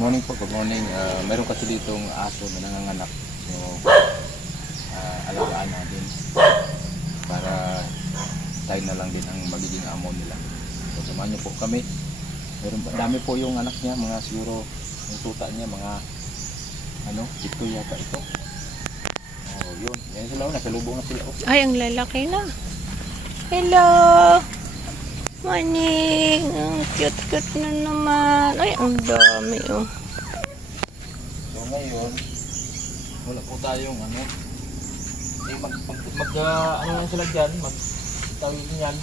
morning po, good morning. Meron kasi ditong aso na nanganganak. So, alagaan natin para tayo na lang din ang magiging amo nila. So, samahan niyo po kami. Dami po yung anak niya, mga siguro yung tuta niya, mga ito yata ito. Oh, yun. Yan sila, nasalubong na sila. Oh. Ay, ang lalaki na. Hello! Morning! Ang cute-cute na naman. Ay, ang dami oh. So ngayon, wala po tayong ano lang sila dyan, tawag yan,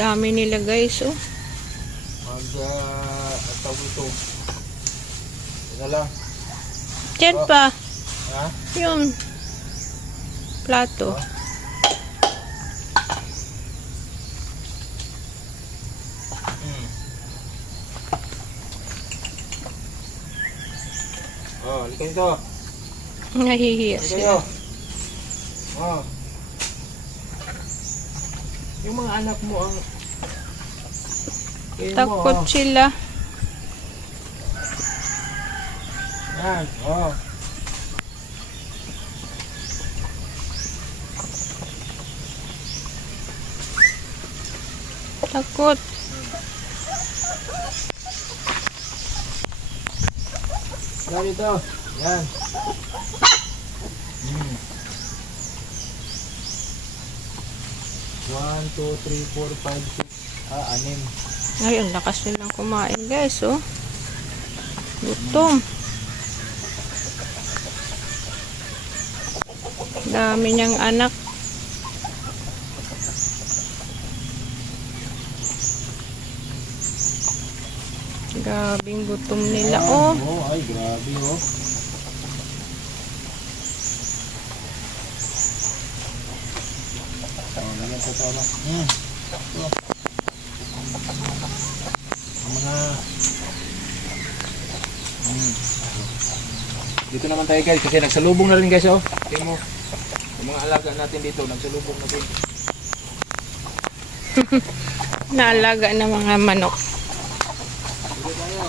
Dami nila guys oh. tawag ito. Ito lang. Diyan pa. Ha? Yung plato. Oh, likan ito. Nahihiya sila. Oh. Yung mga anak mo ang Takot sila. Yan, oh. Takot. Yan ito. Yan. 1, 2, 3, 4, 5, 6. Anim. Ay, ang lakas nilang kumain guys oh. Gutom. Dami niyang anak. Grabing gutom nila oh. Ay, grabe oh. Lagyan ko ito lang. Ang mga dito naman tayo guys kasi nagsalubong na rin guys oh. Tingnan mo. Yung mga alaga natin dito nagsalubong na rin. Naalaga na mga manok. Dito tayo.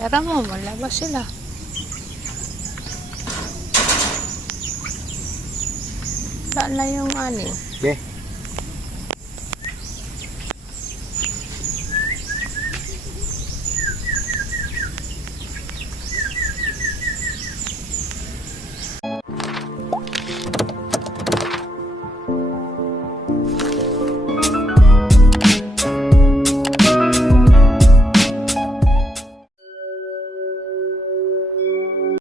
Tara mo, malabas sila. Wala na yung ani. Okay.